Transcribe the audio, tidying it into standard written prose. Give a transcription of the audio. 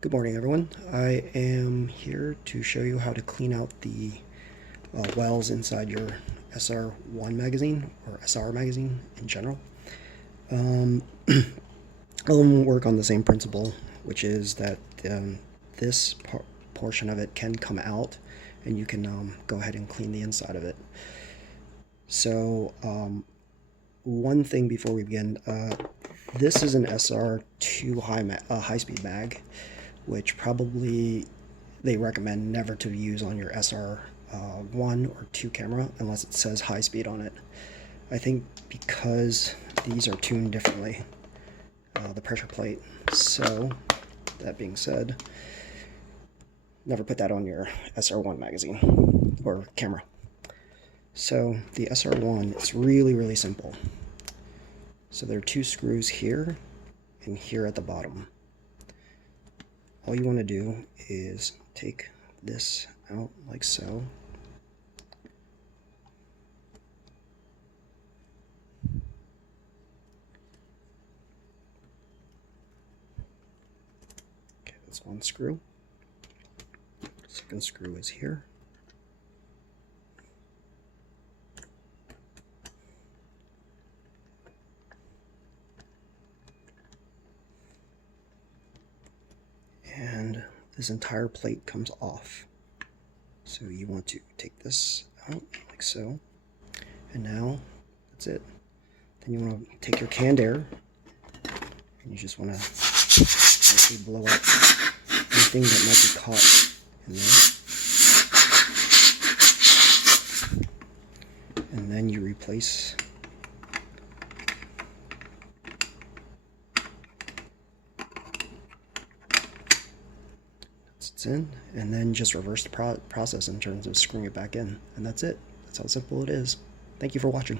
Good morning, everyone. I am here to show you how to clean out the wells inside your SR1 magazine or SR magazine in general. I'll work on the same principle, which is that this portion of it can come out and you can go ahead and clean the inside of it. So one thing before we begin, this is an SR2 high-speed mag, which probably they recommend never to use on your SR1 or 2 camera unless it says high speed on it. I think because these are tuned differently, the pressure plate. So that being said, never put that on your SR1 magazine or camera. So the SR1, it's really simple. So there are 2 screws here and here at the bottom. All you want to do is take this out like so. Okay, that's one screw. Second screw is here. And this entire plate comes off. So you want to take this out like so. And now that's it. Then you want to take your canned air and you just want to actually blow up anything that might be caught in there. And then you replace it's in, and then just reverse the process in terms of screwing it back in, and that's it. That's how simple it is. Thank you for watching.